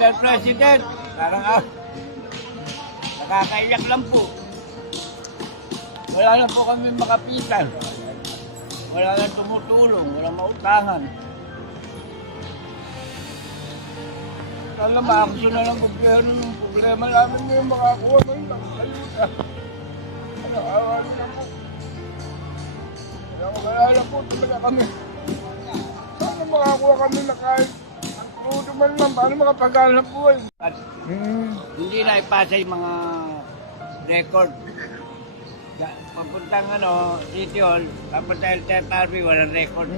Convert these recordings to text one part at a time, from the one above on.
Mr. President, parang nakakaiyak lang po. Wala na po kami makapitan. Wala na tumutulong, walang mautangan. Alam, ma-action na ng gobyerno ng problema namin ngayon makakuha ngayon ng ayuda. Awa nyo na po. Kaya makalala po talaga kami. Sana makakuha kami na kahit ang krudo man lang, paano makapaghanap buhay. At hindi na ipasa yung mga record. Papuntang City Hall, papunta LTFRB, walang record.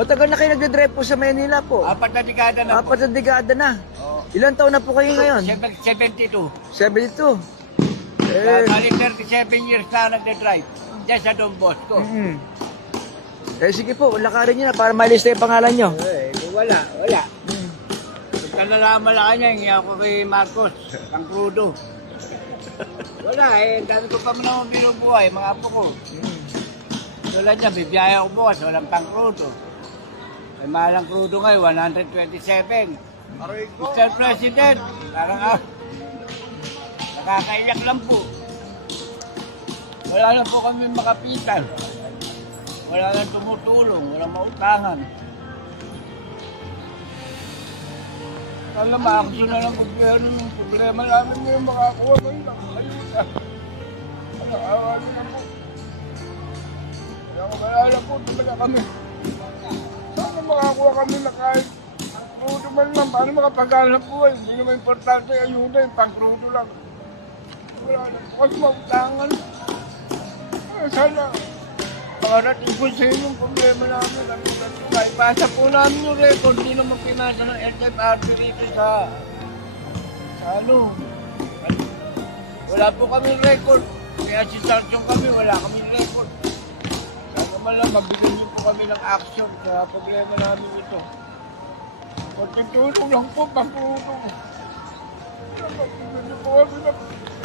Matagal na kayo nagdadrive po sa Manila po. 4 na dekada na po. 4 na dekada na. Oo. Ilan taon na po kayo ngayon? 72. 72. Bali 37 years na nagdadrive. Diyan sa Don Bosco. Sige po, lakarin nyo na para malista yung pangalan nyo. Wala. Pagka nalaman lang niya, hindi ako kay Marcos, ang krudo. Wala dami ko pa naman binubuhay, mga apo ko. Wala niya, bibiyaya ko bukas, walang pang krudo. May malang krudo ngayon, 127. Mr. President, parang nakakaiyak lang po. Wala na po kami makapitan. Wala na tumutulong, walang mautangan. Alam, ma-action na ng gobyerno ng problema namin ngayon makakuha ngayon ng ayuda. Awa nyo na po. Kaya makalala po talaga kami. Sana makakuha kami na kahit ang krudo man lang, paano makapaghanap buhay. Hindi naman importante yung ayuda, yung pang-krudo lang. Wala na po kasi mautangan. Sana makarating po sa inyo yung problema namin. Ipasa po namin yung record, hindi naman pinasa ng LTFRB dito sa wala po kami record. Kaya si Sarchong kami, wala kami record. Sana man lang, mabigyan niyo po kami ng action sa problema namin ito. Kunting tulong lang po, pang-tulong. Mabigyan niyo po kami ng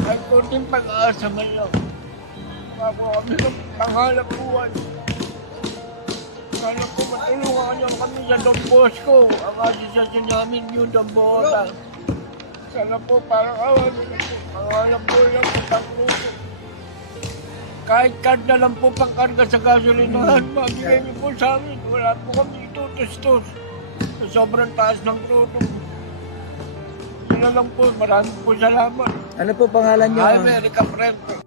kahit kunting pag-aasa man lang. Makakuha kami ng panghalap buwan. Sana po matulungan niyo kami sa Don Bosco. Ang asosasyon namin yun, Don Bota. Sana po parang awa nila po. Panghalap buwan lang po, pang-tulong. Kahit card na lang po pangkarga sa gasolinahan, mabigay niyo po sa amin. Wala po kami itutos-tos. Sobrang taas ng krudo. Yun na lang po, maraming po salamat. Ano po pangalan nyo? America Prento.